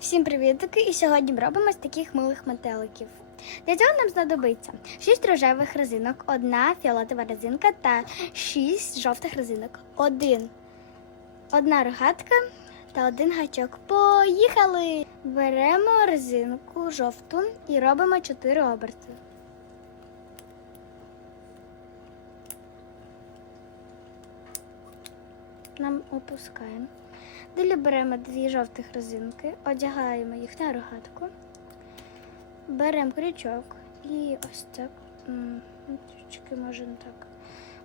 Всім привітки! І сьогодні робимо з таких милих метеликів. Для цього нам знадобиться 6 рожевих резинок, одна фіолетова резинка та 6 жовтих резинок. Один, одна рогатка та один гачок. Поїхали! Беремо резинку жовту і робимо 4 оберти. Нам опускаємо. Далі беремо дві жовтих резинки, одягаємо їх на рогатку, беремо крючок і ось так, ну, трішки може так,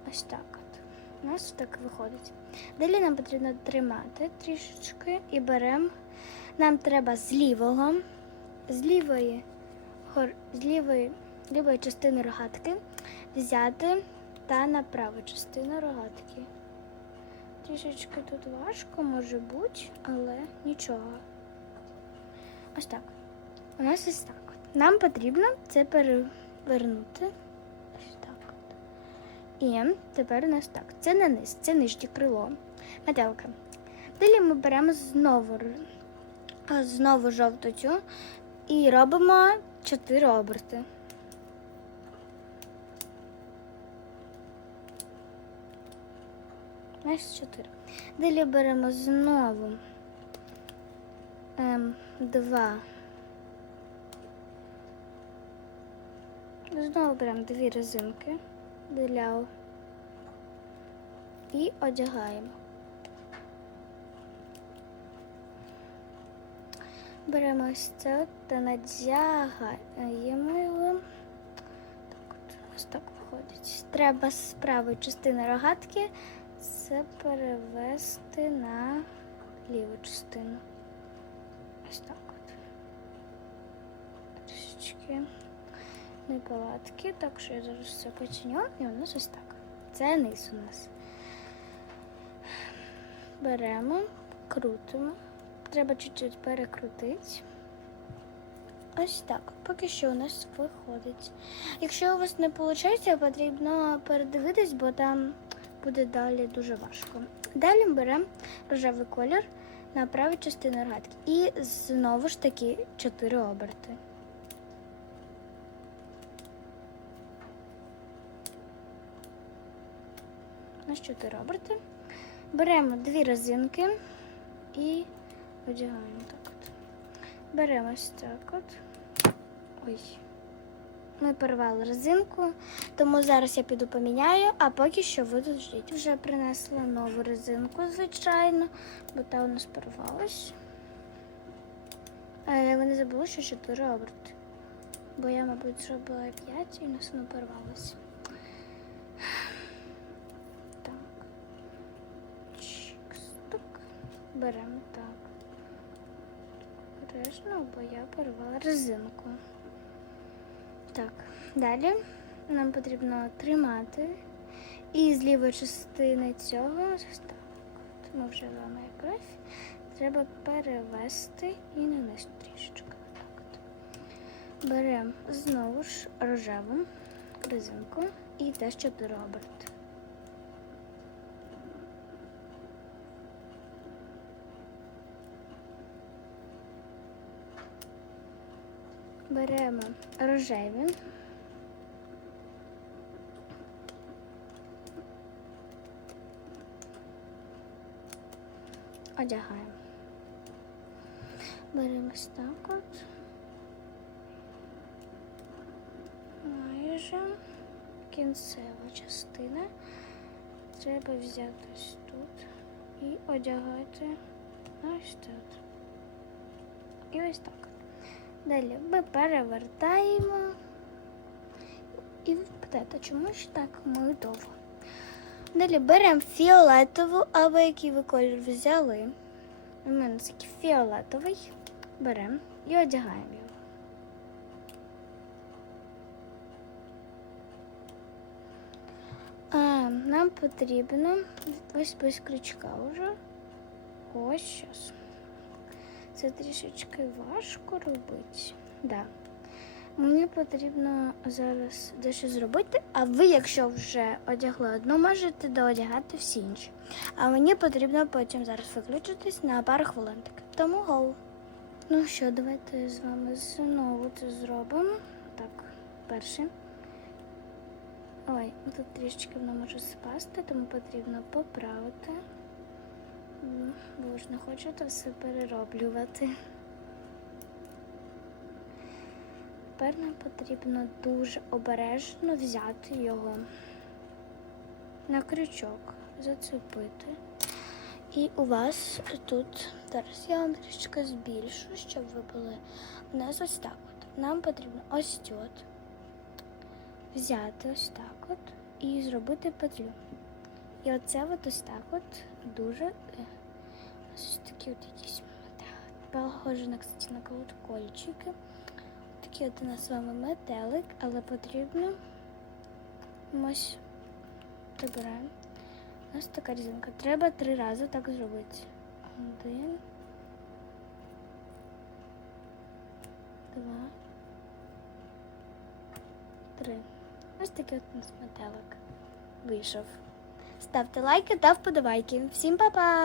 ось так от. У нас так виходить. Далі нам потрібно тримати трішечки і беремо. Нам треба з лівого, з лівої, з лівої, лівої частини рогатки взяти та на праву частину рогатки. Трішечки тут важко може бути, але нічого. Ось так. У нас ось так. Нам потрібно це перевернути. Ось так. І тепер у нас так. Це не низ, це нижнє крило. Метелка. Далі ми беремо знову, знову жовту цю і робимо 4 оберти. Ось 4. Далі беремо знову ем, два. Знову беремо дві резинки для і одягаємо. Беремо ось це та надягаємо його. Так ось так виходить. Треба з правої частини рогатки це перевести на ліву частину. Ось так от. Трішечки неполадки, так що я зараз це потіню, і у нас ось так. Це низ у нас. Беремо, крутимо. Треба чуть-чуть перекрутити. Ось так. Поки що у нас виходить. Якщо у вас не виходить, потрібно передивитись, бо там буде далі дуже важко. Далі беремо рожевий колір на правій частині рогатки. І знову ж таки 4 оберти. У 4 оберти. Беремо дві резинки і одягаємо так от. Беремо ось так от. Ой. Ми порвали резинку, тому зараз я піду поміняю, а поки що тут ждіть. Вже принесла нову резинку, звичайно, бо та у нас порвалась. Але ви не забули, що 4 оберти. Бо я, мабуть, зробила 5 і у нас воно порвалося. Так. Чікс. Так. Беремо так. Обережно, бо я порвала резинку. Так, далі нам потрібно тримати. І з лівої частини цього, так, ми вже ламає кров, треба перевести і нанести трішечки. Беремо знову ж рожеву резинку і теж 4 оберти. Беремо рожеві. Одягаємо. Беремо так от. Майже кінцева частина. Треба взяти ось тут і одягати ось тут. І ось так. Далі ми перевертаємо. І питаєте, чому ж так ми довго? Далі беремо фіолетову, або який ви колір взяли. У мене такий фіолетовий. Беремо і одягаємо його. А, нам потрібно ось без крючка вже. Ось щас. Це трішечки важко робити. Да. Мені потрібно зараз дещо зробити, а ви, якщо вже одягли одну, можете доодягати всі інші. А мені потрібно потім зараз виключитись на пару хвилин. Тому гоу. Ну що, давайте з вами знову це зробимо. Так, перше. Ой, ну тут трішечки воно може спасти, тому потрібно поправити. М, Ви ж не хочете все перероблювати. Тепер нам потрібно дуже обережно взяти його на крючок, зацепити. І у вас тут зараз я вам трішки збільшу, щоб ви були у нас ось так от. Нам потрібно ось тут взяти ось так от і зробити петлю. І оце от ось так от дуже е, ось такі от якісь похоже на, кстати, на колокольчики. Такий от у нас з вами метелик, але потрібно ось прибираємо. У нас така різинка. Треба три рази так зробити. Один. Два. Три. Ось такий от у нас метелик вийшов. Ставте лайки та вподобайки. Всім па-па!